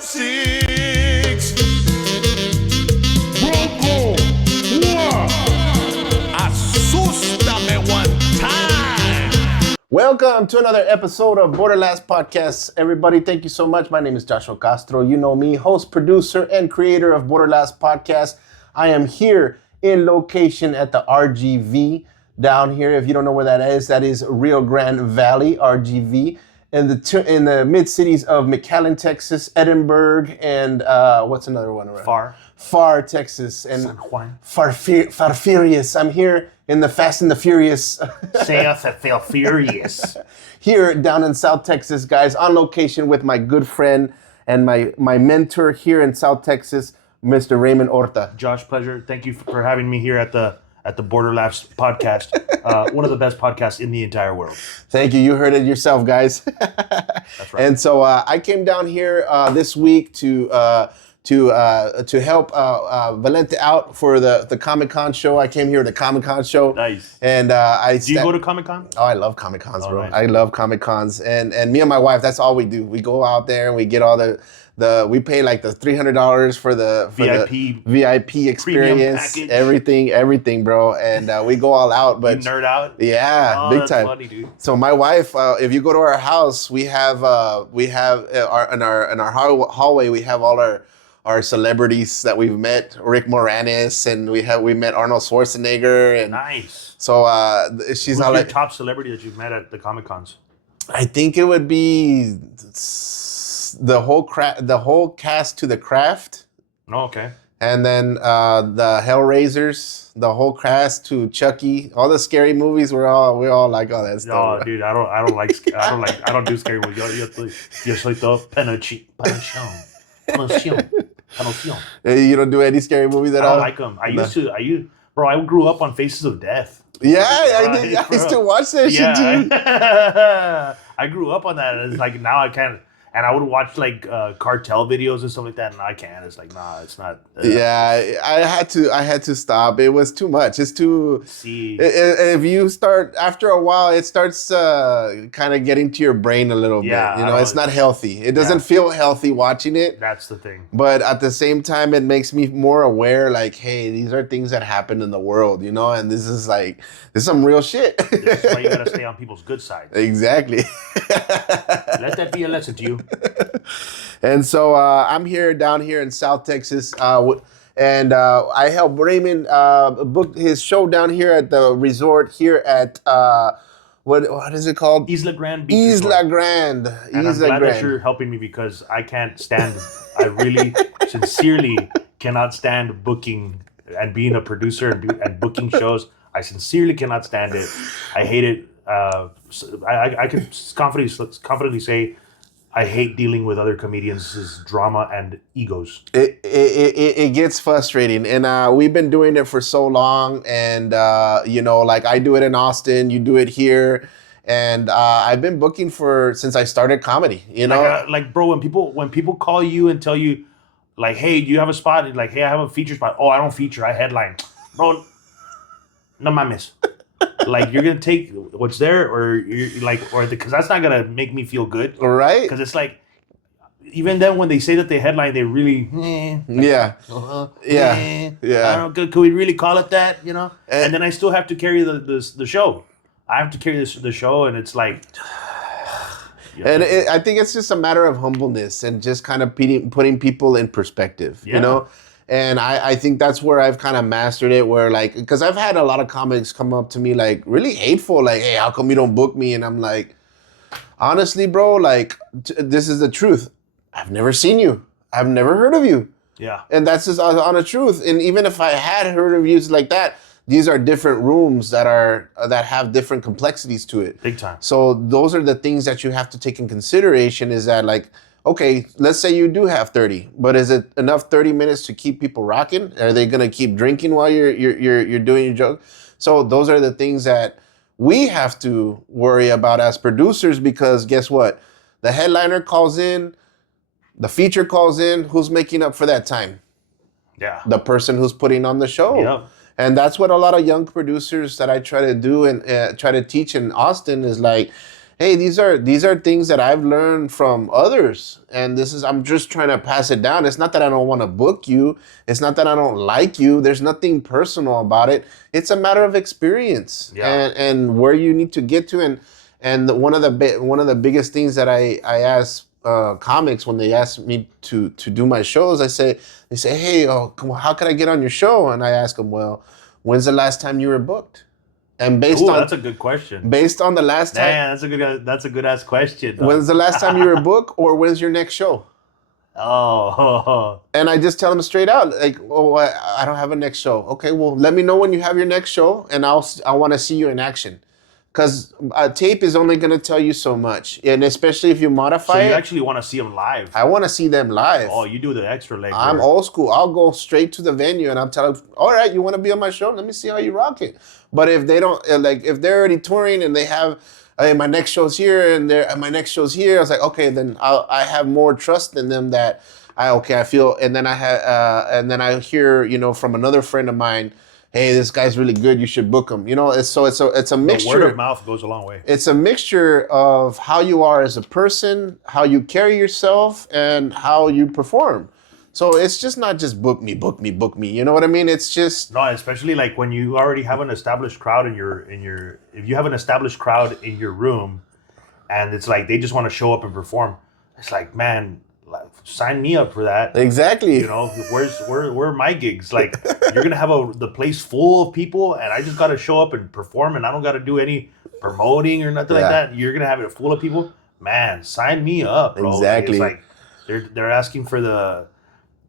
6 Bronco, asústame one time. Welcome to another episode of Borderlands Podcast. Everybody, thank you so much. My name is Joshua Castro. You know me, host, producer, and creator of Borderlands Podcast. I am here in location at the RGV down here. If you don't know where that is Rio Grande Valley, RGV. In the mid-cities of McAllen, Texas, Edinburgh, and what's another one around? Far, Texas. And San Juan. Farfurious. I'm here in the Fast and the Furious. Furious. Here down in South Texas, guys, on location with my good friend and my mentor here in South Texas, Mr. Raymond Orta. Josh, pleasure. Thank you for having me here at the Borderlands Podcast. One of the best podcasts in the entire world. Thank you. You heard it yourself, guys. That's right. And so I came down here this week to help Valente out for the Comic-Con show. I came here to the Comic-Con show. Nice. And Do you go to Comic-Con? Oh, I love Comic-Cons, bro. Nice. I love Comic-Cons. And me and my wife, that's all we do. We go out there and we get all we pay like the $300 for the VIP experience, everything, bro. And we go all out. But you nerd out? Yeah, big that's time. Funny, dude. So my wife, if you go to our house, we have in our hallway we have all our celebrities that we've met, Rick Moranis, and we met Arnold Schwarzenegger. And nice. So she's Who's all your like, top celebrity that you've met at the Comic-Cons? I think it would be the whole cast to The Craft. Oh, okay. And then the Hellraisers, the whole cast to Chucky, all the scary movies. We all like all that stuff. Oh, dude, I don't do scary movies. Yo soy todo Panoción. You don't do any scary movies at I all? don't like them. I grew up on Faces of Death. Yeah, I used to watch that shit too. I grew up on that, and it's like now I can't. And I would watch like cartel videos and stuff like that, and I can't. It's like, nah, it's not. Yeah, I had to stop. It was too much. It's too. See, if you start after a while, it starts kind of getting to your brain a little bit. You know, it's not healthy. It doesn't feel healthy watching it. That's the thing. But at the same time, it makes me more aware. Like, hey, these are things that happen in the world, you know, and this is some real shit. That's why you gotta stay on people's good side. Exactly. Let that be a lesson to you. And so I'm down here in South Texas, and I helped Raymond book his show down here at the resort here at what is it called? Isla Grande. Isla Grande. And I'm glad that you're helping me because I can't stand. I really, sincerely cannot stand booking and being a producer and booking shows. I sincerely cannot stand it. I hate it. I can confidently say I hate dealing with other comedians' drama and egos. It gets frustrating, and we've been doing it for so long, and like I do it in Austin, you do it here, and I've been booking since I started comedy. You know, like bro, when people call you and tell you, like, hey, do you have a spot? Like, hey, I have a feature spot. Oh, I don't feature, I headline, bro. No mames. Like, you're gonna take what's there, or because that's not gonna make me feel good, right? Because it's like, even then when they say that they headline, they really, yeah. I don't know, could we really call it that? You know, and then I still have to carry the show. I have to carry the show, and it's like, and I think it's just a matter of humbleness and just kind of putting people in perspective, you know. And I think that's where I've kind of mastered it, where like, because I've had a lot of comics come up to me like really hateful, like, hey, how come you don't book me? And I'm like, honestly, bro, like, this is the truth. I've never seen you. I've never heard of you. Yeah. And that's just on the truth. And even if I had heard of you like that, these are different rooms that have different complexities to it. Big time. So those are the things that you have to take in consideration, is that like, okay, let's say you do have 30, but is it enough 30 minutes to keep people rocking? Are they gonna keep drinking while you're doing your joke? So those are the things that we have to worry about as producers, because guess what? The headliner calls in, the feature calls in, who's making up for that time? Yeah. The person who's putting on the show. Yep. And that's what a lot of young producers that I try to do and try to teach in Austin is like, hey, these are things that I've learned from others, and I'm just trying to pass it down. It's not that I don't want to book you. It's not that I don't like you. There's nothing personal about it. It's a matter of experience and where you need to get to. And one of the biggest things that I ask comics when they ask me to do my shows, they say, hey, how can I get on your show? And I ask them, well, when's the last time you were booked? And that's a good question. Based on the last time, that's a good ass question. Though. When's the last time you were booked, or when's your next show? Oh. And I just tell them straight out, like, I don't have a next show. Okay, well, let me know when you have your next show, and I want to see you in action. Because a tape is only going to tell you so much. And especially if you modify it. So you actually want to see them live? I want to see them live. Oh, you do the extra leg. I'm old school. I'll go straight to the venue and I'm telling, all right, you want to be on my show? Let me see how you rock it. But if they don't, if they're already touring and they have, hey, my next show's here and my next show's here, I was like, okay, then I have more trust in them that I feel. And then I hear, from another friend of mine, hey, this guy's really good, you should book him. It's a mixture. The word of mouth goes a long way. It's a mixture of how you are as a person, how you carry yourself, and how you perform. So it's just not just book me. You know what I mean? It's just no, especially like when you already have an established crowd if you have an established crowd in your room, and it's like they just want to show up and perform. It's like, man, sign me up for that. Exactly. Where are my gigs? Like, you're gonna have the place full of people, and I just gotta show up and perform, and I don't gotta do any promoting or nothing like that. You're gonna have it full of people. Man, sign me up, bro. Exactly. It's like they're asking for the.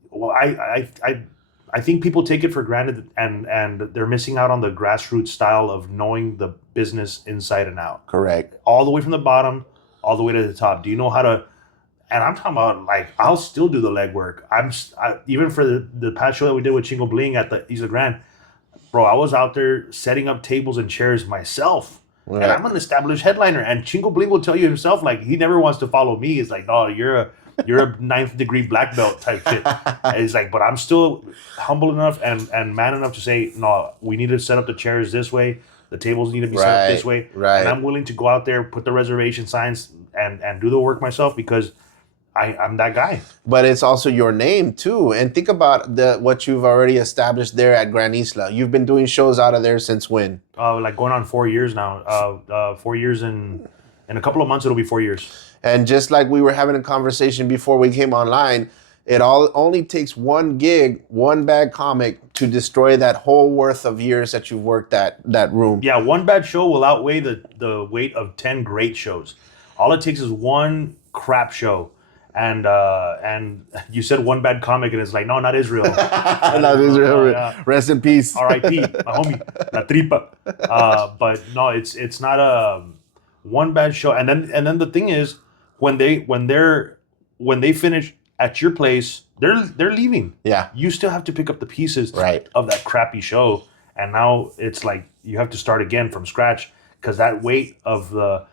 Well, I think people take it for granted, and they're missing out on the grassroots style of knowing the business inside and out. Correct. All the way from the bottom, all the way to the top. Do you know how to? And I'm talking about, like, I'll still do the legwork. Even for the past show that we did with Chingo Bling at the Isreal Grande, bro, I was out there setting up tables and chairs myself. Right. And I'm an established headliner. And Chingo Bling will tell you himself, like, he never wants to follow me. He's like, no, you're a ninth degree black belt type shit. And he's like, but I'm still humble enough and man enough to say, no, we need to set up the chairs this way. The tables need to be set up this way. Right. And I'm willing to go out there, put the reservation signs, and do the work myself because I'm that guy. But it's also your name too. And think about what you've already established there at Gran Isla. You've been doing shows out of there since when? Like going on 4 years now. 4 years in a couple of months, it'll be 4 years. And just like we were having a conversation before we came online, it only takes one gig, one bad comic to destroy that whole worth of years that you've worked that room. Yeah, one bad show will outweigh the weight of 10 great shows. All it takes is one crap show. And you said one bad comic, and it's like, no, not Israel. Not Israel. Yeah. Rest in peace. R.I.P. My homie, La Tripa. But no, it's not a one bad show. And then the thing is, when they finish at your place, they're leaving. Yeah. You still have to pick up the pieces right. of that crappy show, and now it's like you have to start again from scratch because that weight of the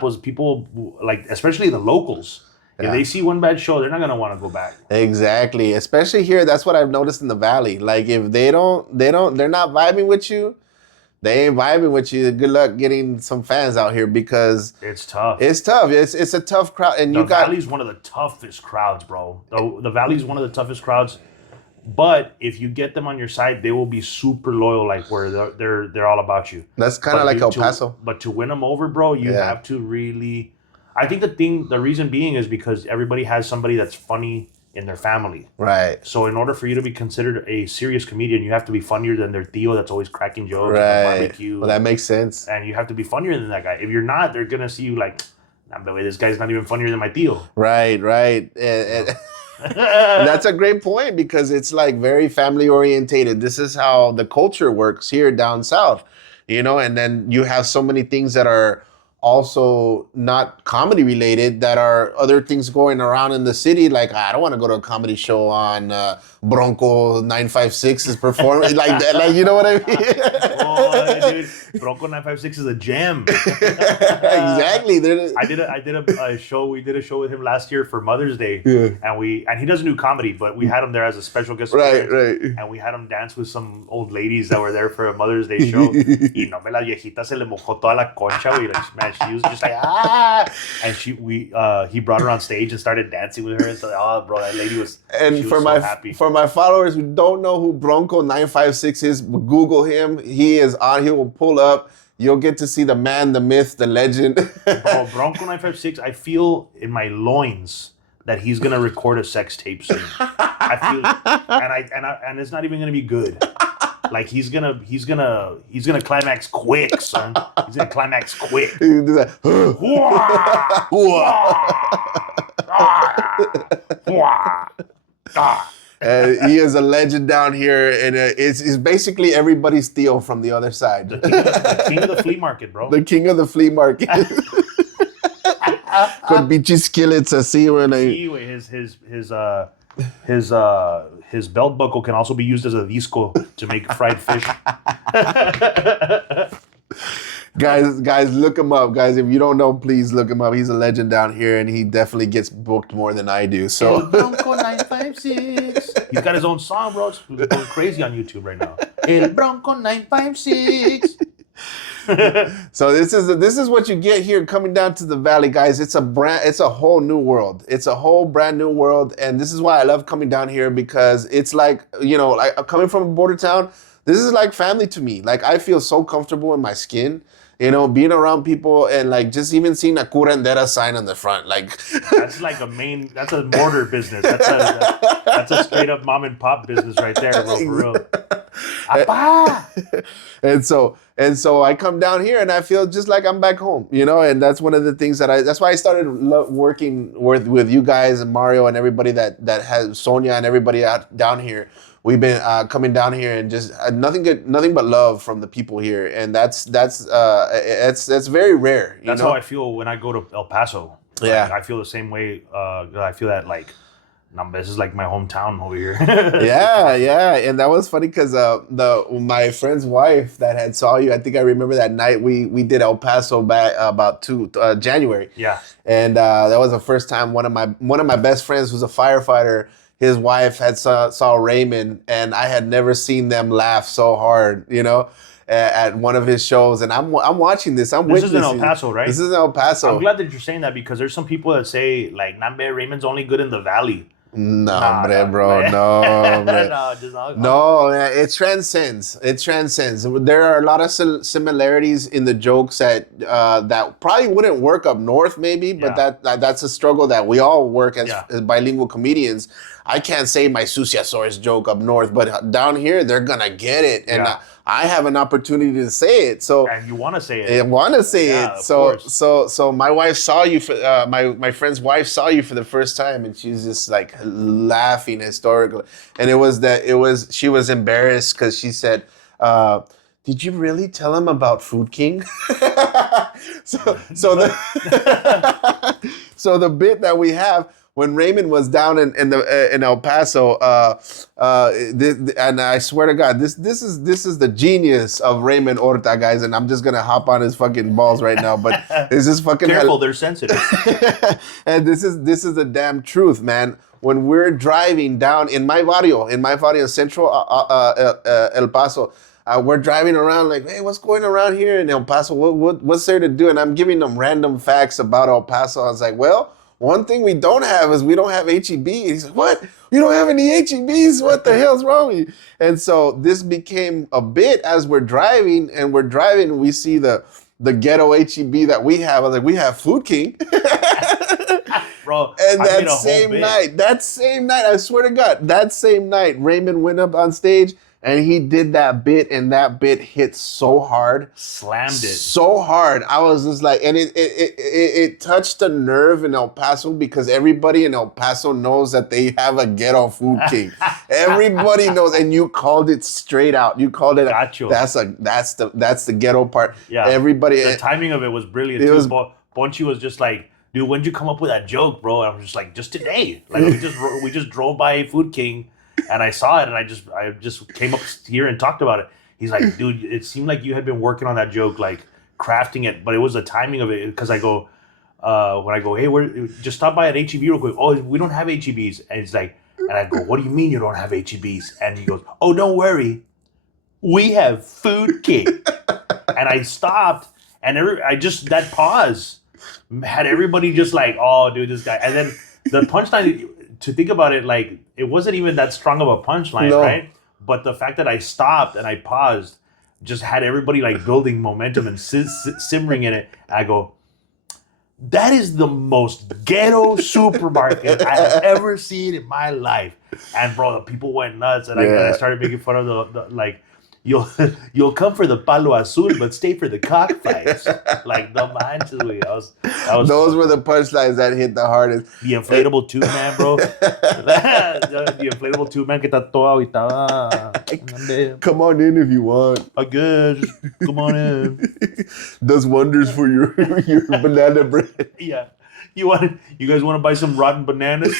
was people like, especially the locals. If they see one bad show, they're not gonna want to go back. Exactly, especially here. That's what I've noticed in the Valley. Like if they're not vibing with you, they ain't vibing with you. Good luck getting some fans out here because it's tough. It's tough. It's a tough crowd, and the Valley's one of the toughest crowds, bro. The Valley's one of the toughest crowds. But if you get them on your side, they will be super loyal, like where they're all about you. That's kind of like El Paso. But to win them over, bro, you have to really. I think the reason being is because everybody has somebody that's funny in their family. Right. So in order for you to be considered a serious comedian, you have to be funnier than their tío that's always cracking jokes at the barbecue. Well, that makes sense. And you have to be funnier than that guy. If you're not, they're going to see you like, nah, but this guy's not even funnier than my tío. Right. And that's a great point because it's like very family orientated. This is how the culture works here down south, and then you have so many things that are also not comedy related that are other things going around in the city. Like, I don't want to go to a comedy show on Bronco 956 is performing like that. Like, you know what I mean? Oh, dude, Bronco 956 is a gem. Exactly. I did a show. We did a show with him last year for Mother's Day, and he doesn't do comedy, but we had him there as a special guest. Right. And we had him dance with some old ladies that were there for a Mother's Day show. Y no me la viejita se le mojó toda la concha, güey. Like, man, and she was just like, and he brought her on stage and started dancing with her. And so, oh, bro, that lady was, And she was for so happy. for my followers who don't know who Bronco 956 is, Google him. He is on. He will pull up. You'll get to see the man, the myth, the legend. Bro, Bronco 956. I feel in my loins that he's gonna record a sex tape soon. I feel, and it's not even gonna be good. Like he's gonna climax quick, son. He's gonna climax quick. You do that. He is a legend down here, and it's basically everybody's Theo from the other side. The king of the flea market, bro. The king of the flea market. Con bichis skillets así, güey. His belt buckle can also be used as a disco to make fried fish. Guys, look him up. Guys, if you don't know, please look him up. He's a legend down here, and he definitely gets booked more than I do. So El Bronco 956. He's got his own song, bro. It's going crazy on YouTube right now. El Bronco 956. So this is what you get here coming down to the valley, guys. It's a whole new world. It's a whole brand new world, and this is why I love coming down here, because it's like, like coming from a border town, this is like family to me. Like I feel so comfortable in my skin, being around people, and like just even seeing a curandera sign on the front. Like that's like that's a mortar business. That's a straight up mom and pop business right there, bro, for real. And so I come down here and I feel just like I'm back home, and that's one of the things that's why I started working with you guys and Mario and everybody that has Sonia and everybody out down here. We've been coming down here and just nothing but love from the people here, and that's very rare. That's how I feel when I go to El Paso. Yeah, I feel the same way. I feel that like, this is like my hometown over here. yeah, and that was funny because my friend's wife that had saw you. I think I remember that night we did El Paso back about January. Yeah, and that was the first time one of my best friends, who's a firefighter, his wife had saw Raymond, and I had never seen them laugh so hard, at one of his shows. And I'm watching this. This is in El Paso, right? This is in El Paso. I'm glad that you're saying that, because there's some people that say like, "Nambe, Raymond's only good in the valley." Bro, no, it transcends. There are a lot of similarities in the jokes that probably wouldn't work up north, maybe, but that's a struggle that we all work as bilingual comedians. I can't say my Suciasaurus joke up north, but down here they're gonna get it, and I have an opportunity to say it. So and you want to say it. I want to say it. So my wife saw you for my friend's wife saw you for the first time, and she's just like laughing hysterically. And she was embarrassed because she said, "Did you really tell him about Food King?" so the bit that we have, when Raymond was down in El Paso, and I swear to God, this is the genius of Raymond Orta, guys, and I'm just gonna hop on his fucking balls right now, but it's just fucking careful, they're sensitive. And this is the damn truth, man. When we're driving down in my barrio, Central El Paso. We're driving around like, hey, what's going around here in El Paso? What's there to do? And I'm giving them random facts about El Paso. I was like, well, one thing we don't have is we don't have HEB. He's like, what? You don't have any HEBs? What the hell's wrong with you? And so this became a bit as we're driving, we see the ghetto HEB that we have. I was like, we have Food King. Bro, and that same night, I swear to God, that same night, Raymond went up on stage and he did that bit, and that bit hit so hard. Slammed it. So hard. I was just like, and it touched a nerve in El Paso, because everybody in El Paso knows that they have a ghetto Food King. Everybody knows, and you called it straight out. You called it, Gacho. That's the ghetto part. Yeah. Everybody. The timing of it was brilliant too. Ponchi was just like, dude, when'd you come up with that joke, bro? And I was just like, just today. Like we just drove by Food King. And I saw it, and I just came up here and talked about it. He's like, dude, it seemed like you had been working on that joke, like crafting it, but it was the timing of it. Because I go, when I go, hey, just stop by at HEB real quick. Oh, we don't have HEBs. And it's like, and I go, what do you mean you don't have HEBs? And he goes, oh, don't worry, we have Food King. And I stopped, And that pause had everybody just like, oh, dude, this guy. And then the punchline, to think about it, like, it wasn't even that strong of a punchline, right? But the fact that I stopped and I paused just had everybody like building momentum and simmering in it. I go, that is the most ghetto supermarket I have ever seen in my life. And bro, the people went nuts, and I started making fun of the like, you'll come for the palo azul, but stay for the cockfights. Like, no manches, güey. Those were the punchlines that hit the hardest. The inflatable tube man, bro. The inflatable tube man que está todo ahorita. Come on in if you want. I guess. Come on in. Does wonders for your banana bread. Yeah. You guys want to buy some rotten bananas?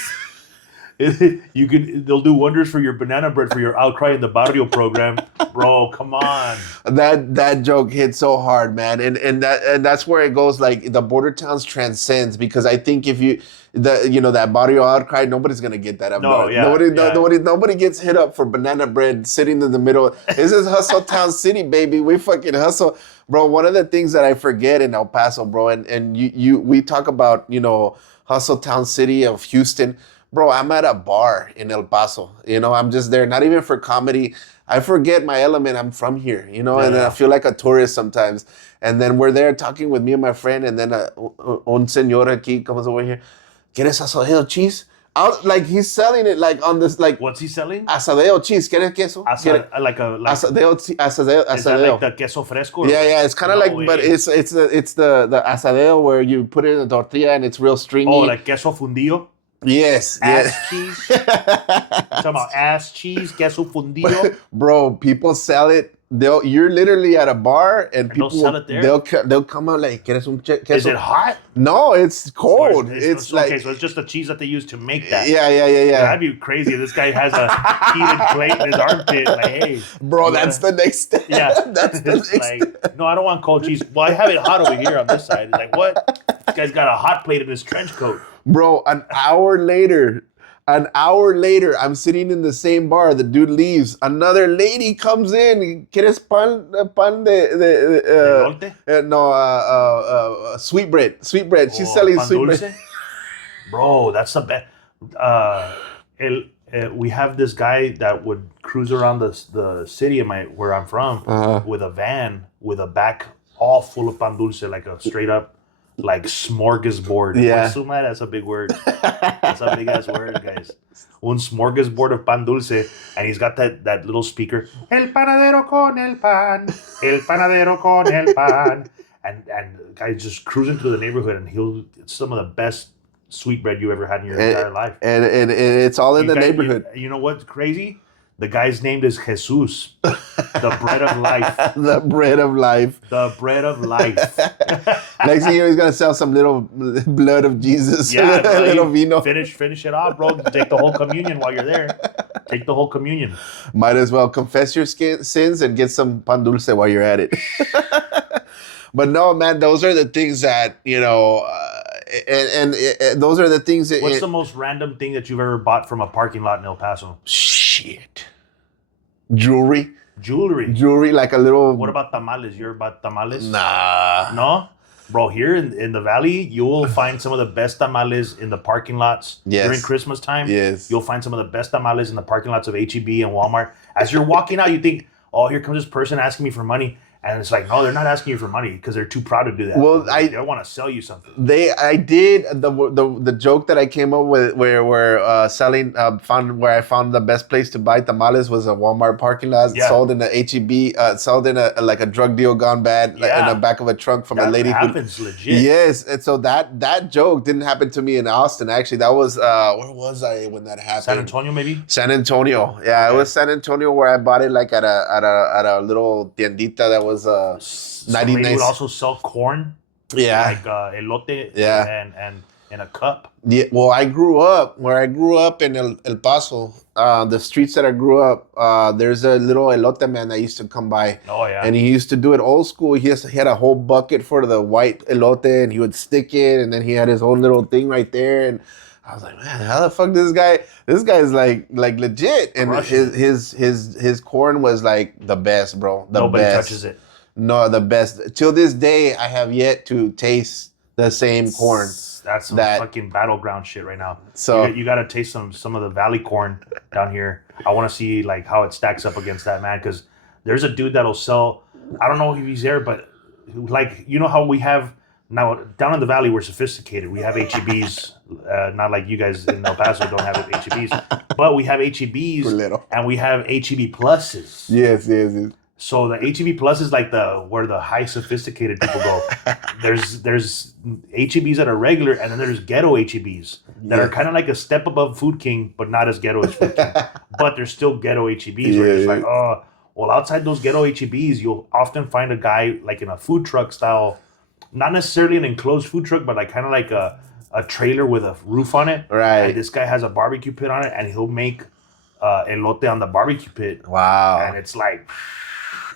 They'll do wonders for your banana bread for your I'll Cry in the Barrio program. Bro, come on. That joke hit so hard, man. And that's where it goes, like, the border towns transcends, because I think if that Barrio outcry, nobody's gonna get that up. Nobody gets hit up for banana bread sitting in the middle. This is Hustle Town City, baby. We fucking hustle. Bro, one of the things that I forget in El Paso, bro, and we talk about, Hustle Town City of Houston. Bro, I'm at a bar in El Paso. I'm just there, not even for comedy. I forget my element. I'm from here, and then I feel like a tourist sometimes. And then we're there talking with me and my friend, and then un señor aquí comes over here. ¿Quieres asadeo cheese? Like, he's selling it like on this, like. What's he selling? Asadeo cheese. ¿Quieres queso? Asadeo. Is that like the queso fresco? Yeah. It's kind of but it's the asadeo where you put it in a tortilla and it's real stringy. Oh, like queso fundido? Yes. Ass cheese. Talking about ass cheese, queso fundido. Bro, people sell it. You're literally at a bar and people they'll sell it there. They'll come out like, ¿quieres un queso? Is it hot? No, it's cold. It's like, okay, so it's just the cheese that they use to make that. Yeah. That'd be crazy. This guy has a heated plate in his armpit. Like, hey, bro, that's the next step. Yeah, that's the next step. No, I don't want cold cheese. Well, I have it hot over here on this side. It's like, what? This guy's got a hot plate in his trench coat. Bro, an hour later, I'm sitting in the same bar. The dude leaves. Another lady comes in. ¿Quieres pan de sweet bread? Sweet bread. She's selling sweet bread. Bro, that's the best. We have this guy that would cruise around the city where I'm from with a van with a back all full of pan dulce, like a straight up, like, smorgasbord. Yeah. That's a big word. That's a big ass word, guys. Un smorgasbord of pan dulce, and he's got that little speaker. El panadero con el pan. El panadero con el pan. And the guy's just cruising through the neighborhood, and it's some of the best sweet bread you ever had in your entire life. And it's all in the neighborhood. You know what's crazy? The guy's name is Jesus, the bread of life. The bread of life. The bread of life. Next thing you know, he's gonna sell some little blood of Jesus. Yeah, bro, little vino. Finish it off, bro. Take the whole communion while you're there. Take the whole communion. Might as well confess your sins and get some pan dulce while you're at it. But no, man, those are the things that, and those are the things that. What's the most random thing that you've ever bought from a parking lot in El Paso? Shit. Jewelry, like a little. What about tamales? You ever bought tamales? Nah. No? Bro, here in the valley, you will find some of the best tamales in the parking lots during Christmas time. Yes. You'll find some of the best tamales in the parking lots of H-E-B and Walmart. As you're walking out, you think, oh, here comes this person asking me for money. And it's like, no, they're not asking you for money because they're too proud to do that. Well, they don't want to sell you something. I did the joke that I came up with where we're selling where I found the best place to buy tamales was a Walmart parking lot. Yeah. Sold in a H-E-B, sold in a drug deal gone bad in the back of a trunk from a lady. That happens legit. Yes, and so that joke didn't happen to me in Austin. Actually, that was where was I when that happened? San Antonio, maybe. San Antonio, yeah, it was San Antonio where I bought it like at a little tiendita that was 99. They would also sell corn, like elote, and in a cup. Yeah, well, where I grew up in El Paso, the streets that I grew up, there's a little elote man that used to come by. Oh yeah, and he used to do it old school. He had a whole bucket for the white elote, and he would stick it, and then he had his own little thing right there, and I was like, man, how the fuck this guy's like legit, and his corn was like the best, bro. Nobody touches it. No, the best. Till this day, I have yet to taste the same corn. That's some fucking battleground shit right now. So you got to taste some of the valley corn down here. I want to see like how it stacks up against that, man. Because there's a dude that'll sell. I don't know if he's there, but like you know how we have now down in the valley, we're sophisticated. We have HEBs, not like you guys in El Paso don't have HEBs, but we have HEBs and we have HEB pluses. Yes. So the HEB plus is like where the high sophisticated people go. There's HEBs that are regular, and then there's ghetto HEBs that are kind of like a step above Food King, but not as ghetto as Food King. But they're still ghetto HEBs. Where it's like, oh, well, outside those ghetto HEBs, you'll often find a guy like in a food truck style, not necessarily an enclosed food truck, but like kind of like a trailer with a roof on it. Right. And this guy has a barbecue pit on it, and he'll make elote on the barbecue pit. Wow. And it's like.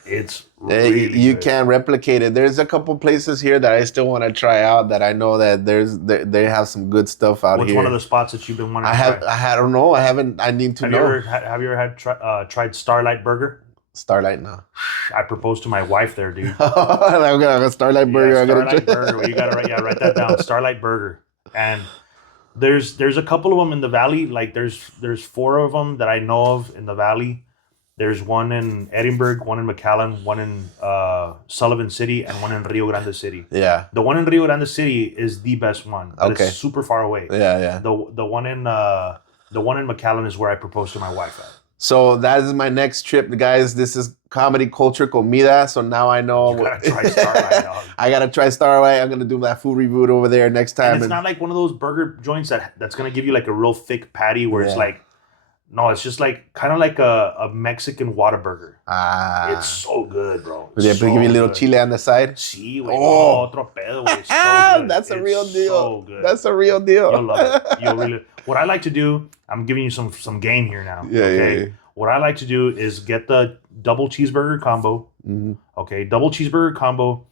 It's really you good. can't replicate it. There's a couple places here that I still want to try out that I know that they have some good stuff out What's here. What's one of the spots that you've been wanting to try? I don't know. I haven't. I need to know. Have you ever had tried Starlight Burger? Starlight, no. I proposed to my wife there, dude. I'm gonna Starlight Burger. Starlight Burger. You gotta write that down. Starlight Burger. And there's a couple of them in the valley. Like there's 4 of them that I know of in the valley. There's one in Edinburgh, one in McAllen, one in Sullivan City, and one in Rio Grande City. Yeah. The one in Rio Grande City is the best one. But Okay. It's super far away. Yeah. The one in McAllen is where I proposed to my wife at. So that is my next trip, guys. This is comedy culture comida. So now I know. You gotta try Starlight, dog. I gotta try Starlight. I'm gonna do that food review over there next time. And it's not like one of those burger joints that's gonna give you like a real thick patty where it's like. No, it's just like kind of like a Mexican Whataburger. It's so good, bro. They give you a little chile on the side. Sí, güey. Oh, otro pedo, güey. So good. That's a real deal. So good. That's a real deal. You'll love it. You'll really. What I like to do, I'm giving you some game here now. Yeah. What I like to do is get the double cheeseburger combo. Mm-hmm. Okay, double cheeseburger combo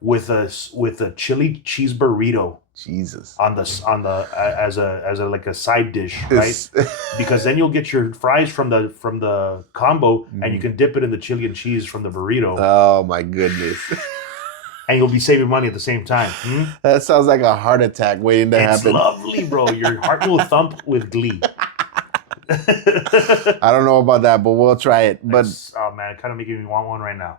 with a chili cheese burrito. Jesus. On the as a like a side dish, right? Because then you'll get your fries from the combo, and you can dip it in the chili and cheese from the burrito. Oh my goodness. And you'll be saving money at the same time. That sounds like a heart attack waiting to happen. It's lovely, bro. Your heart will thump with glee. I don't know about that, but we'll try it. But oh man, it kind of making me want one right now.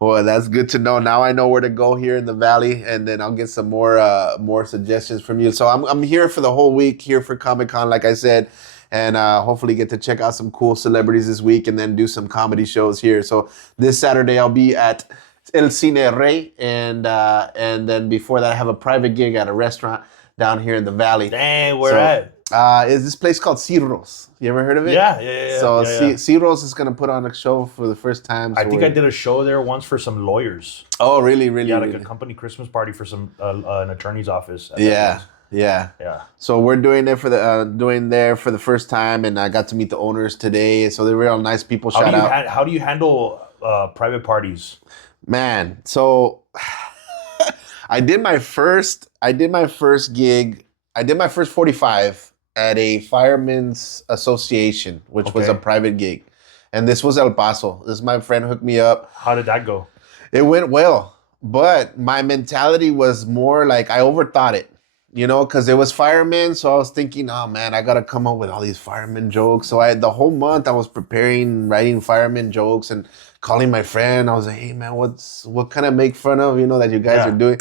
Well, that's good to know. Now I know where to go here in the valley, and then I'll get some more suggestions from you. So I'm here for the whole week, here for Comic-Con, like I said, and hopefully get to check out some cool celebrities this week, and then do some comedy shows here. So this Saturday I'll be at El Cine Rey, and then before that I have a private gig at a restaurant down here in the valley. Dang, where at? Is this place called Ciros? You ever heard of it? Yeah. So Ciros is gonna put on a show for the first time. So I think I did a show there once for some lawyers. Oh, really? Really? Yeah, like really? a company Christmas party for some an attorney's office. Yeah. So we're doing there for the first time, and I got to meet the owners today. So they're real nice people. Shout out. How do you handle private parties? Man, so I did my first gig. I did my first 45 at a firemen's association, which was a private gig. And this was El Paso. This my friend hooked me up. How did that go? It went well, but my mentality was more like I overthought it, because it was firemen. So I was thinking, oh man, I got to come up with all these fireman jokes. So the whole month I was writing fireman jokes and calling my friend. I was like, hey man, what can I make fun of, that you guys are doing?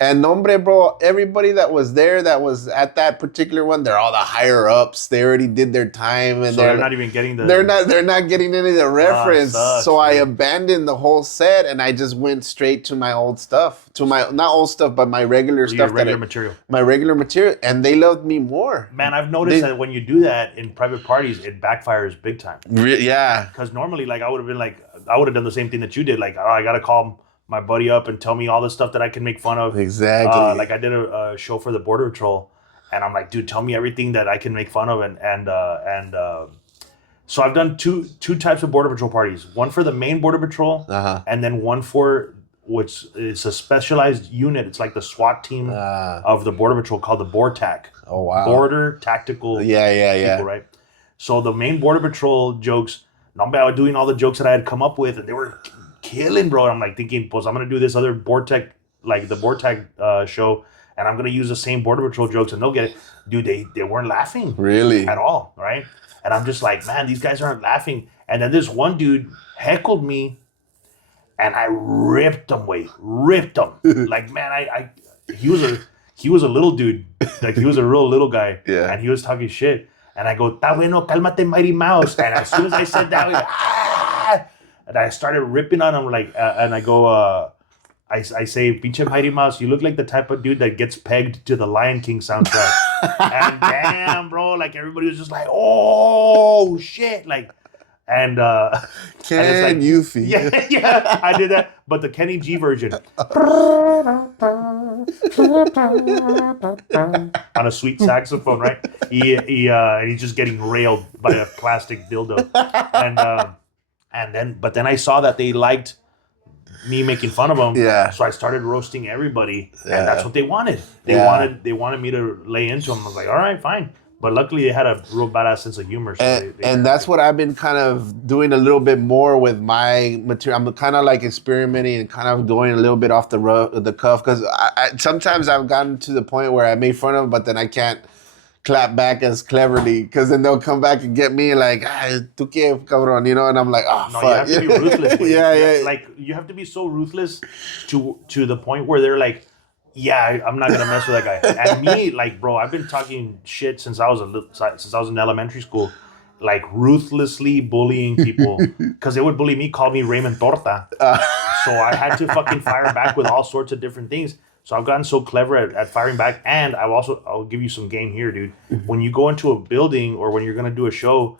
And nombre, bro, everybody that was there that was at that particular one, they're all the higher ups. They already did their time, and so they're not even getting the. They're not getting any of the reference. Sucks, so I abandoned the whole set, and I just went straight to my old stuff, to my not old stuff, but my regular stuff. Material. My regular material, and they loved me more. Man, I've noticed that when you do that in private parties, it backfires big time. Yeah. Because normally, I would have done the same thing that you did. Like, I gotta call my buddy up and tell me all the stuff that I can make fun of. Exactly. Like I did a show for the Border Patrol, and I'm like, dude, tell me everything that I can make fun of, and so I've done two types of Border Patrol parties. One for the main Border Patrol, and then one for which is a specialized unit. It's like the SWAT team of the Border Patrol called the BORTAC. Oh wow. Border Tactical. Yeah. People, right. So the main Border Patrol jokes. I was doing all the jokes that I had come up with, and they were killing, bro. And I'm like thinking, pues I'm gonna do this other Bortec, like the Bortec show, and I'm gonna use the same Border Patrol jokes, and they'll get it. Dude, they weren't laughing Really at all, right? And I'm just like, man, these guys aren't laughing. And then this one dude heckled me, and I ripped him. Like, man, he was a little dude, like he was a real little guy, Yeah. and he was talking shit. And I go, "Ta bueno, cálmate, Mighty Mouse." And as soon as I said that, ah! And I started ripping on him, like, and I go, I say, "Pinche Mighty Mouse, you look like the type of dude that gets pegged to the Lion King soundtrack." And damn, bro, like everybody was just like, "Oh shit!" Like, and Can you feel? Yeah, I did that, but the Kenny G version on a sweet saxophone, right? And he's just getting railed by a plastic dildo, but then I saw that they liked me making fun of them, Yeah. So I started roasting everybody, Yeah. and that's what they wanted. They wanted me to lay into them. I was like, all right, fine. But luckily, they had a real badass sense of humor. So and that's what I've been kind of doing a little bit more with my material. I'm kind of like experimenting and kind of going a little bit off the cuff, because I sometimes I've gotten to the point where I made fun of them, but then I can't clap back as cleverly, because then they'll come back and get me like, tú qué, cabrón, you know, and I'm like, oh, no, fuck. you have to be ruthless. Yeah. Like, you have to be so ruthless to the point where they're like, yeah, I'm not gonna mess with that guy. And me, like, bro, I've been talking shit since I was in elementary school, like ruthlessly bullying people, because they would bully me, call me Raymond Orta. So I had to fucking fire back with all sorts of different things. So I've gotten so clever at firing back, and I'll give you some game here, dude. When you go into a building or when you're gonna do a show,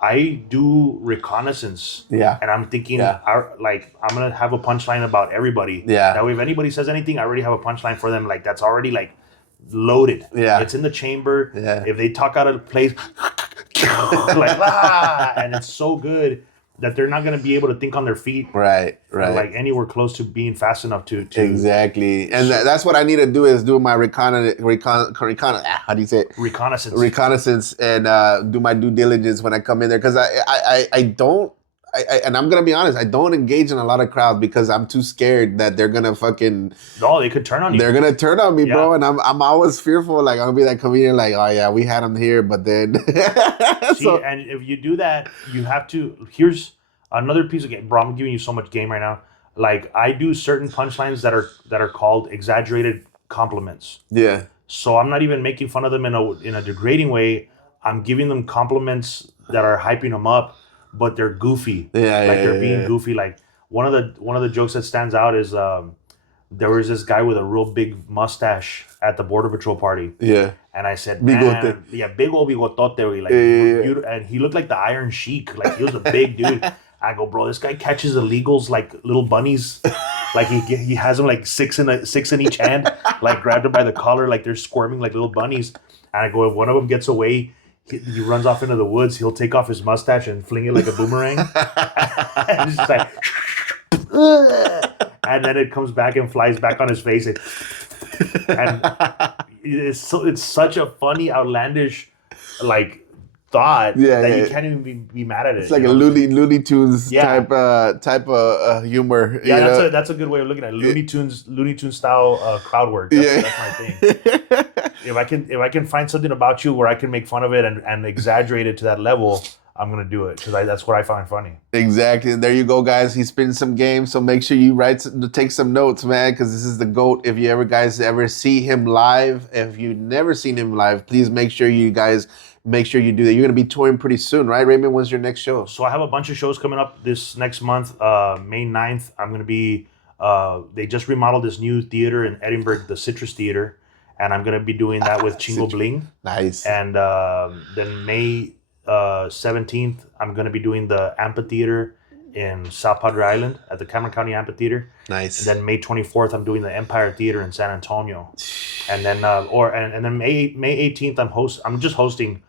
I do reconnaissance. Yeah. And I'm thinking, Yeah. I'm going to have a punchline about everybody. Yeah. That way, if anybody says anything, I already have a punchline for them. Like, that's already, like, loaded. Yeah. It's in the chamber. Yeah. If they talk out of place, like, and it's so good that they're not going to be able to think on their feet. Right. Like, anywhere close to being fast enough to Exactly. And that's what I need to do, is do my how do you say it? Reconnaissance, and do my due diligence when I come in there, because I don't, and I'm gonna be honest, I don't engage in a lot of crowds because I'm too scared that they're gonna fucking. No, they could turn on you. They're gonna turn on me, bro, and I'm always fearful. Like, I'll be that comedian, like, oh yeah, we had him here, but then. See, and if you do that, you have to. Here's another piece of game, bro. I'm giving you so much game right now. Like, I do certain punchlines that are called exaggerated compliments. Yeah. So I'm not even making fun of them in a degrading way. I'm giving them compliments that are hyping them up, but they're goofy. They're being goofy. Like, one of the jokes that stands out is there was this guy with a real big mustache at the Border Patrol party. Yeah. And I said, Bigote. man, big old bigotote. Like, and he looked like the Iron Sheik. Like, he was a big dude. I go, bro, this guy catches illegals like little bunnies. Like, he has them like six in each hand, like grabbed them by the collar, like they're squirming like little bunnies. And I go, if one of them gets away, he runs off into the woods, he'll take off his mustache and fling it like a boomerang. And it's just like, and then it comes back and flies back on his face. And it's such a funny, outlandish, like, thought that you can't even be mad at it. It's like a Looney Tunes type of humor. Yeah, that's a good way of looking at it. Looney Tunes style crowd work. That's my thing. If I can find something about you where I can make fun of it and exaggerate it to that level, I'm gonna do it, because that's what I find funny. Exactly, and there you go, guys. He spins some games, so make sure you take some notes, man, because this is the GOAT. If you ever see him live, if you've never seen him live, please make sure you do that. You're gonna be touring pretty soon, right, Raymond? When's your next show? So I have a bunch of shows coming up this next month. May 9th, I'm gonna be. They just remodeled this new theater in Edinburgh, the Citrus Theater, and I'm gonna be doing that with Chingo Bling. Nice. And then May 17th, I'm going to be doing the amphitheater in South Padre Island at the Cameron County Amphitheater. Nice. And then May 24th, I'm doing the Empire Theater in San Antonio. And then May 18th, I'm just hosting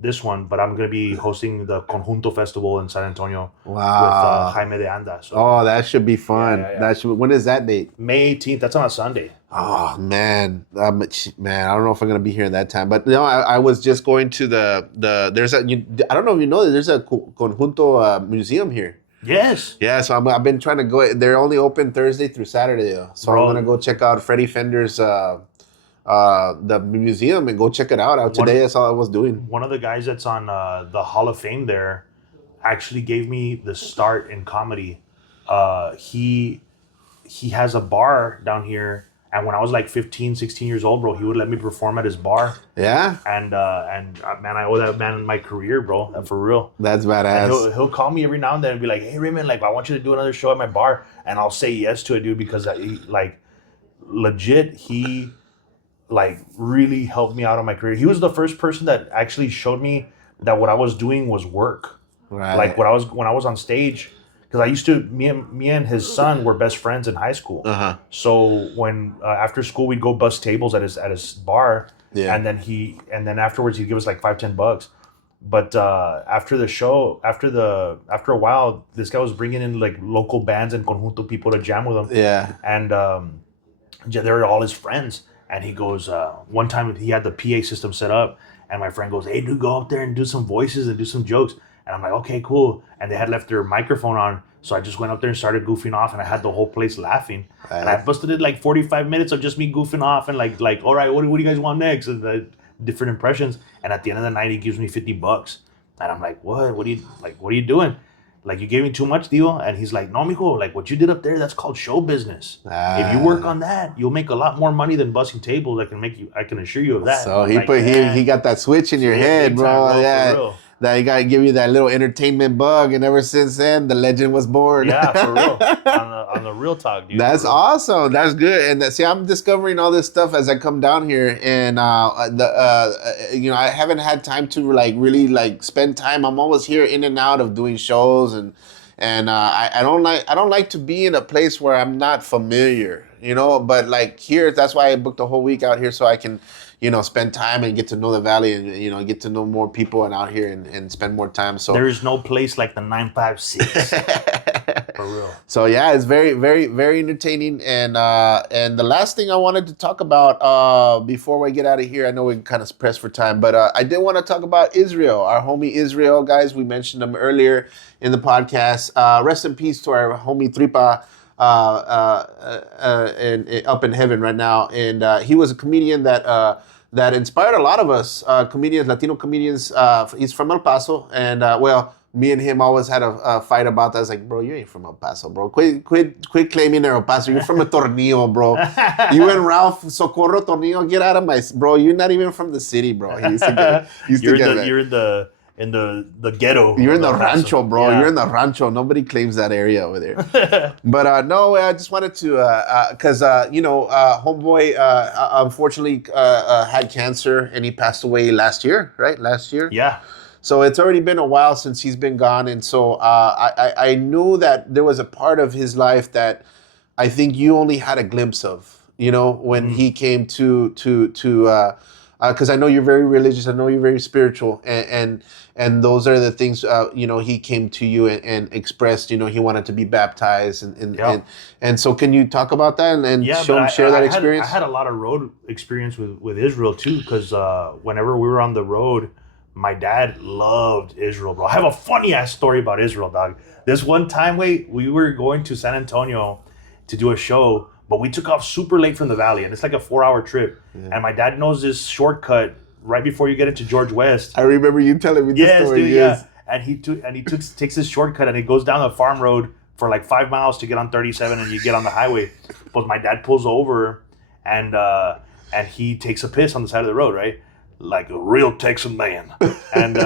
this one, but I'm going to be hosting the Conjunto Festival in San Antonio with Jaime de Anda. So, that should be fun. Yeah. When is that date? May 18th. That's on a Sunday. Oh man, I don't know if I'm gonna be here at that time. But no, I was just going to I don't know if you know that there's a Conjunto museum here. Yes. Yeah, so I've been trying to go. They're only open Thursday through Saturday, though. So Bro. I'm gonna go check out Freddie Fender's the museum and go check it out. Today, that's all I was doing. One of the guys that's on the Hall of Fame there actually gave me the start in comedy. He has a bar down here, and when I was like 15, 16 years old, bro, he would let me perform at his bar. Yeah. And man, I owe that man my career, bro. For real. That's badass. He'll call me every now and then and be like, "Hey Raymond, like I want you to do another show at my bar," and I'll say yes to it, dude, because he like really helped me out on my career. He was the first person that actually showed me that what I was doing was work. Right. Like when I was on stage, because I used to me and his son were best friends in high school. Uh-huh. So when after school we'd go bust tables at his bar, Yeah. and then afterwards he'd give us like $5-10. But after the show, after a while, this guy was bringing in like local bands and conjunto people to jam with him. Yeah. And they were all his friends. And he goes, one time he had the PA system set up, and my friend goes, "Hey, dude, go up there and do some voices and do some jokes." And I'm like, "Okay, cool." And they had left their microphone on, so I just went up there and started goofing off, and I had the whole place laughing. And I busted it like 45 minutes of just me goofing off and like, all right, what do you guys want next? And the different impressions. And at the end of the night, he gives me $50. And I'm like, "What? What are you doing? Like, you gave me too much, deal." And he's like, "No, mijo, like what you did up there, that's called show business. If you work on that, you'll make a lot more money than busting tables. I can assure you of that." So I'm he got that switch in your head, bro. Time, bro, Yeah. for real. That he got to give you that little entertainment bug, and ever since then, the legend was born. Yeah, for real. On the real talk, dude. That's awesome. That's good. And see, I'm discovering all this stuff as I come down here, and I haven't had time to like really like spend time. I'm always here in and out of doing shows, and I don't like to be in a place where I'm not familiar, But like here, that's why I booked a whole week out here so I can, spend time and get to know the valley and get to know more people and out here and spend more time. So there is no place like the 956. For real. So yeah, it's very, very, very entertaining. And the last thing I wanted to talk about before we get out of here, I know we're kind of pressed for time, but I did want to talk about Isreal, our homie Isreal, guys. We mentioned him earlier in the podcast. Rest in peace to our homie Tripa. Up in heaven right now, and he was a comedian that inspired a lot of us, Latino comedians. He's from El Paso, and me and him always had a fight about that. I was like, "Bro, you ain't from El Paso, bro. Quit claiming El Paso. You're from a Tornillo, bro. You and Ralph Socorro Tornillo, get out of my, bro. You're not even from the city, bro." He used to get, You're in the ghetto. You're in the rancho, bro. Yeah. You're in the rancho. Nobody claims that area over there. But no, I just wanted to, because, homeboy, unfortunately, had cancer and he passed away last year, right? Last year? Yeah. So it's already been a while since he's been gone. And so I knew that there was a part of his life that I think you only had a glimpse of, when he came to because I know you're very religious. I know you're very spiritual. And those are the things, he came to you and expressed, he wanted to be baptized. And so can you talk about that and share that experience? I had a lot of road experience with Isreal too, because whenever we were on the road, my dad loved Isreal, bro. I have a funny ass story about Isreal, dog. This one time, we were going to San Antonio to do a show, but we took off super late from the valley, and it's like a 4-hour trip. Yeah. And my dad knows this shortcut right before you get into George West. I remember you telling me this story. Dude, yes. Yeah. And he takes this shortcut, and it goes down the farm road for like 5 miles to get on 37, and you get on the highway. But my dad pulls over, and he takes a piss on the side of the road, right? Like a real Texan man. And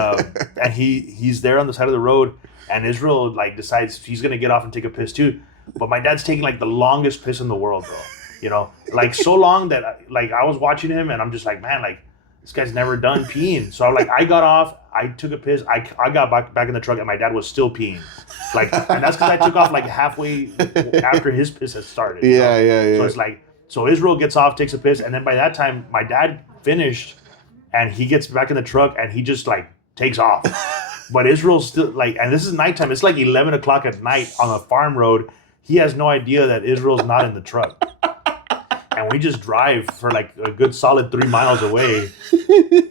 he's there on the side of the road, and Isreal like decides he's gonna get off and take a piss too. But my dad's taking like the longest piss in the world, bro. Like so long that I was watching him, and I'm just like, man, like this guy's never done peeing. So I got off, I took a piss, I got back in the truck, and my dad was still peeing. And that's because I took off like halfway after his piss had started. Yeah. So it's like, so Isreal gets off, takes a piss, and then by that time my dad finished, and he gets back in the truck, and he just like takes off. But Isreal's still like, and this is nighttime. It's like 11 o'clock at night on a farm road. He has no idea that Israel's not in the truck. And And we just drive for like a good solid 3 miles away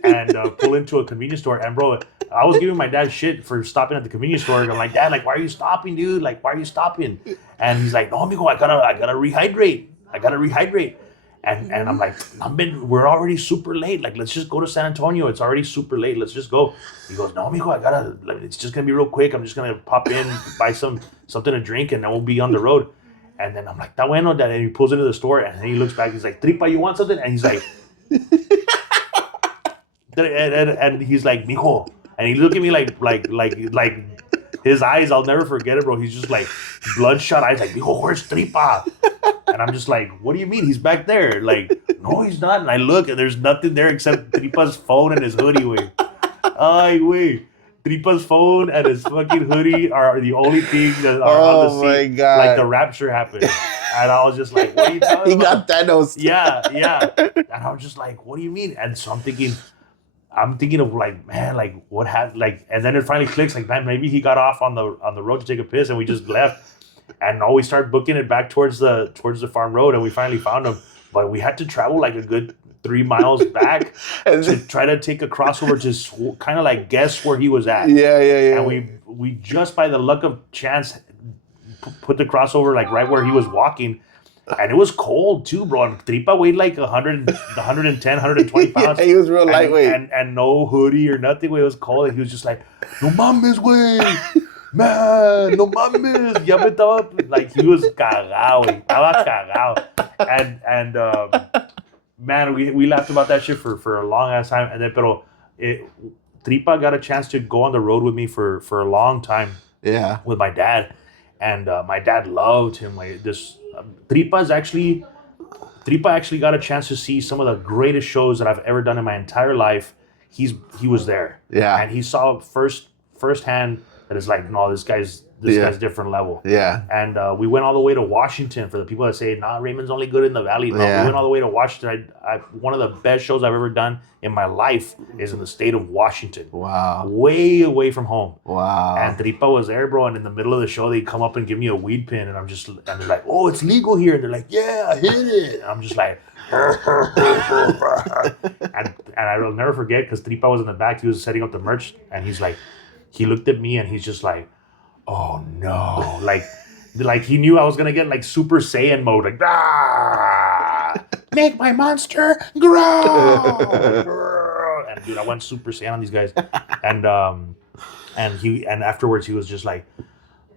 and pull into a convenience store. And bro, I was giving my dad shit for stopping at the convenience store. And I'm like, Dad, like, why are you stopping, dude? Like, why are you stopping? And he's like, no, amigo, I gotta rehydrate. And I'm like, we're already super late. Like, let's just go to San Antonio. It's already super late. Let's just go. He goes, no, amigo, it's just gonna be real quick. I'm just gonna pop in, buy something to drink, and then we'll be on the road. And then I'm like, está bueno, Dad. And he pulls into the store, and then he looks back. He's like, Tripa, you want something? And he's like, and he's like, mijo. And he looked at me like his eyes, I'll never forget it, bro. He's just like bloodshot eyes, like, mijo, where's Tripa? And I'm just like, what do you mean? He's back there. Like, no, he's not. And I look, and there's nothing there except Tripa's phone and his hoodie, way. Ay, way. Tripa's phone and his fucking hoodie are the only things that are on the scene. Oh, my God. Like, the rapture happened. And I was just like, what are you talking about? He got Thanos. Yeah. And I was just like, what do you mean? And so I'm thinking of like, man, like what happened? Like, and then it finally clicks, like, man, maybe he got off on the road to take a piss and we just left. And we started booking it back towards the farm road, and we finally found him. But we had to travel like a good 3 miles back to try to take a crossover to kind of like guess where he was at. Yeah. And we just by the luck of chance put the crossover like right where he was walking. And it was cold too, bro. And Tripa weighed like 110, 120 pounds. Yeah, he was real lightweight. And no hoodie or nothing. It was cold. And he was just like, no mames, güey. Man, no mames. Ya me estaba, like, he was cagao, güey. Estaba cagao. And man, we laughed about that shit for a long ass time. And then, Tripa got a chance to go on the road with me for a long time. Yeah. With my dad. And my dad loved him. Like, Tripa actually got a chance to see some of the greatest shows that I've ever done in my entire life. He was there. Yeah. And he saw firsthand that it's like, no, this guy's different level. Yeah. And we went all the way to Washington. For the people that say, nah, Raymond's only good in the Valley. No, we went all the way to Washington. One of the best shows I've ever done in my life is in the state of Washington. Wow. Way away from home. Wow. And Tripa was there, bro. And in the middle of the show, they come up and give me a weed pin. And they're like, oh, it's legal here. And they're like, yeah, hit it. And I'm just like, and I will never forget, because Tripa was in the back. He was setting up the merch. And he looked at me and he's just like, oh no. Like he knew I was going to get like Super Saiyan mode. Like, make my monster grow. And dude, I went Super Saiyan on these guys. And afterwards he was just like,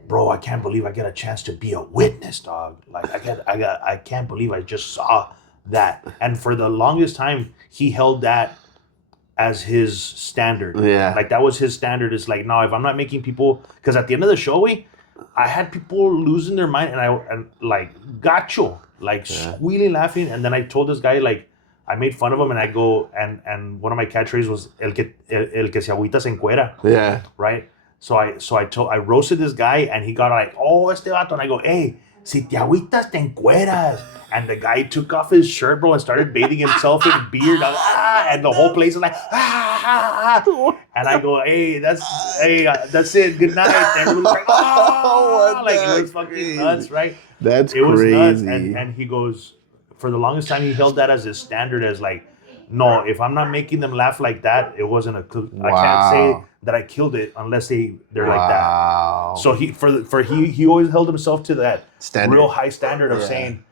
bro, I can't believe I get a chance to be a witness, dog. Like I can't believe I just saw that. And for the longest time, he held that as his standard. Yeah. Like, that was his standard. It's like, no, if I'm not making people, because at the end of the show, I had people losing their mind, and like gacho, like squealing, laughing. And then I told this guy, like, I made fun of him, and I go, and one of my catchphrases was el que se agüita se encuera. Yeah. Right. So I roasted this guy, and he got like, oh, este vato, and I go, hey, si te agüitas te encueras. And the guy took off his shirt, bro, and started bathing himself in beer. And the whole place is like, And I go, hey, that's it. Good night. And everyone's like, oh, like, it was fucking nuts, right? That's it was crazy. Nuts. And he goes, for the longest time, he held that as his standard, as like, no, if I'm not making them laugh like that, it wasn't I can't say that I killed it unless they're like that. So he always held himself to that real high standard of saying,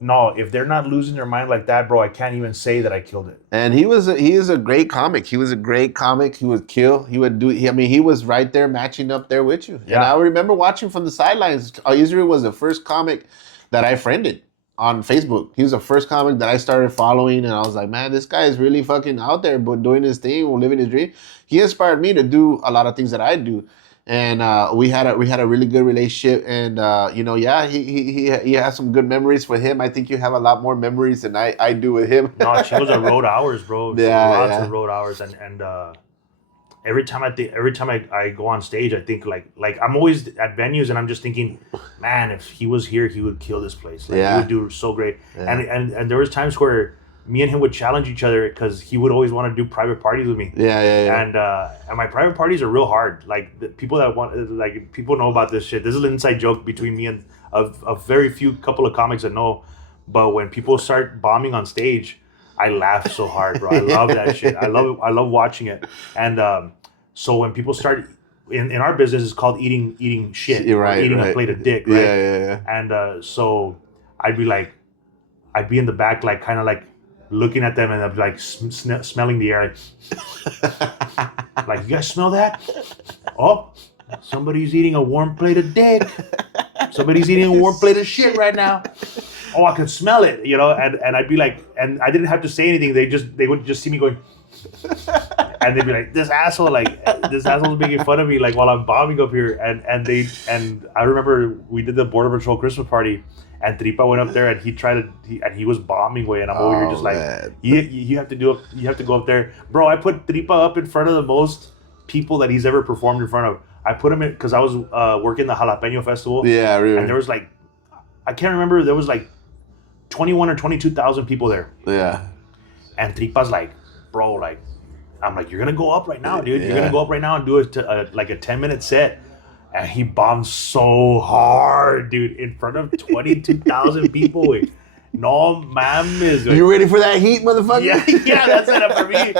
no, if they're not losing their mind like that, bro, I can't even say that I killed it. And he is a great comic. He was a great comic. He would kill. He was right there matching up there with you. Yeah. And I remember watching from the sidelines. Isreal was the first comic that I friended on Facebook. He was the first comic that I started following, and I was like, man, this guy is really fucking out there, but doing his thing, living his dream. He inspired me to do a lot of things that I do. And we had a really good relationship, and he has some good memories with him. I think you have a lot more memories than I do with him. No, she was a road hours, bro. Lots of road hours, and every time I go on stage, I think like I'm always at venues, and I'm just thinking, man, if he was here, he would kill this place. Like, he would do so great. Yeah. And there was times where me and him would challenge each other, because he would always want to do private parties with me. Yeah. And my private parties are real hard. Like, the people that want, people know about this shit. This is an inside joke between me and a very few couple of comics that know. But when people start bombing on stage, I laugh so hard, bro. I love that shit. I love watching it. And so when people start in our business, it's called eating shit, Right, eating right. a plate of dick, right? Yeah. And so I'd be in the back, like kind of like looking at them, and I'd be like smelling the air, like you guys smell that? Oh, somebody's eating a warm plate of dick. Somebody's eating a warm plate of shit right now. Oh, I could smell it, you know, and I'd be like, and I didn't have to say anything. They would just see me going, and they'd be like, this asshole's making fun of me, like while I'm bombing up here. And I remember we did the Border Patrol Christmas party, and Tripa went up there, and he was bombing away, and I'm over here just like, you have to go up there, bro. I put Tripa up in front of the most people that he's ever performed in front of. I put him in because I was working the Jalapeno Festival. Yeah, really. And there was like, I can't remember, there was like 21 or 22,000 people there. Yeah. And Tripa's like, bro, like, I'm like, you're gonna go up right now, dude. You're gonna go up right now and do like a 10-minute set. And he bombed so hard, dude, in front of 22,000 people. No mames. You ready for that heat, motherfucker? Yeah, that's it for me.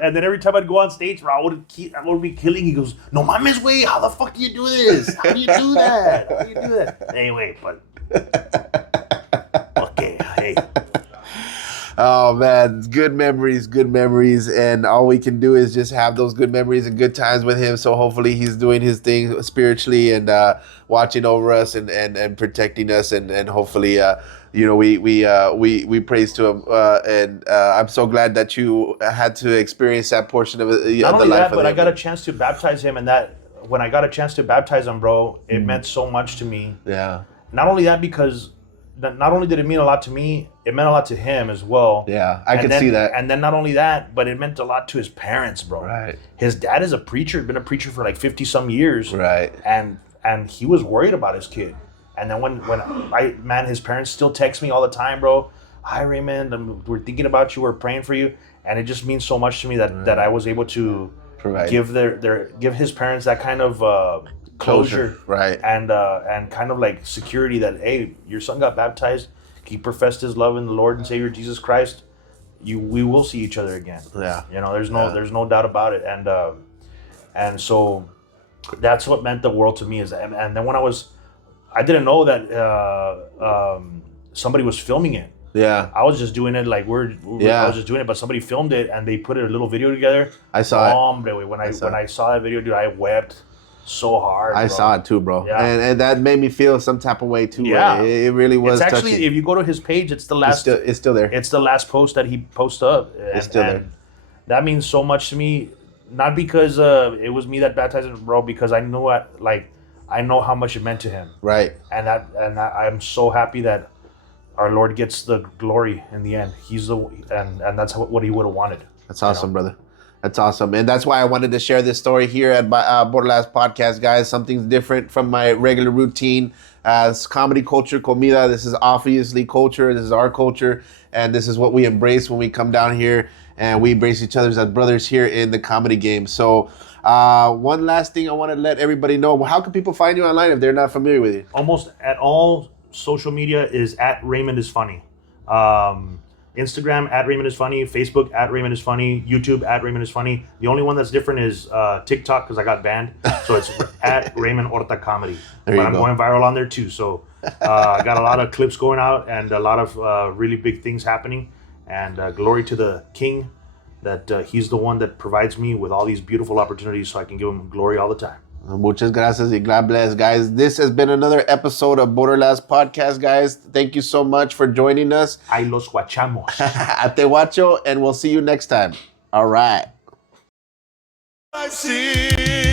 And then every time I'd go on stage, bro, I would be killing. He goes, no mames, way, how the fuck do you do this? How do you do that? Anyway, but okay, hey. Oh man, good memories, and all we can do is just have those good memories and good times with him. So hopefully he's doing his thing spiritually and watching over us and protecting us, and hopefully we praise to him. And I'm so glad that you had to experience that portion of the life. Not only that, but I got a chance to baptize him, and that when I got a chance to baptize him, bro, it meant so much to me. Yeah. Not only that, because not only did it mean a lot to me, it meant a lot to him as well. Yeah, I could see that. And then not only that, but it meant a lot to his parents, bro. Right. His dad is a preacher, been a preacher for like 50 some years. Right. And he was worried about his kid. And then when his parents still text me all the time, bro. Hi, Raymond, we're thinking about you, we're praying for you. And it just means so much to me that I was able to give his parents that kind of closure, right, and kind of like security that, hey, your son got baptized, he professed his love in the Lord and Savior Jesus Christ. We will see each other again. Yeah, you know, there's no doubt about it, and so that's what meant the world to me. And then when I didn't know that somebody was filming it. Yeah, I was just doing it like I was just doing it, but somebody filmed it and they put a little video together. I saw it. When I saw that video, dude, I wept so hard. I saw it too, bro. Yeah. And that made me feel some type of way too. Yeah, it really was. It's actually touching. If you go to his page, it's the last. It's still there. It's the last post that he posted up. It's still there. That means so much to me, not because it was me that baptized him, bro, because I know how much it meant to him. Right. And I'm so happy that our Lord gets the glory in the end. And that's what he would have wanted. That's awesome, brother. That's awesome. And that's why I wanted to share this story here at Borderlands Podcast, guys. Something's different from my regular routine. It's comedy culture, Comida. This is obviously culture. This is our culture. And this is what we embrace when we come down here. And we embrace each other as brothers here in the comedy game. So one last thing I want to let everybody know. How can people find you online if they're not familiar with you? Almost at all social media is at Raymond is Funny. Instagram at Raymond is Funny, Facebook at Raymond is Funny, YouTube at Raymond is Funny. The only one that's different is TikTok because I got banned. So it's at Raymond Orta Comedy. But I'm going viral on there too. So I got a lot of clips going out and a lot of really big things happening. And glory to the King that he's the one that provides me with all these beautiful opportunities so I can give him glory all the time. Muchas gracias y God bless, guys. This has been another episode of Borderlands Podcast, guys. Thank you so much for joining us. Ahí los guachamos. Ate guacho, and we'll see you next time. All right. I see.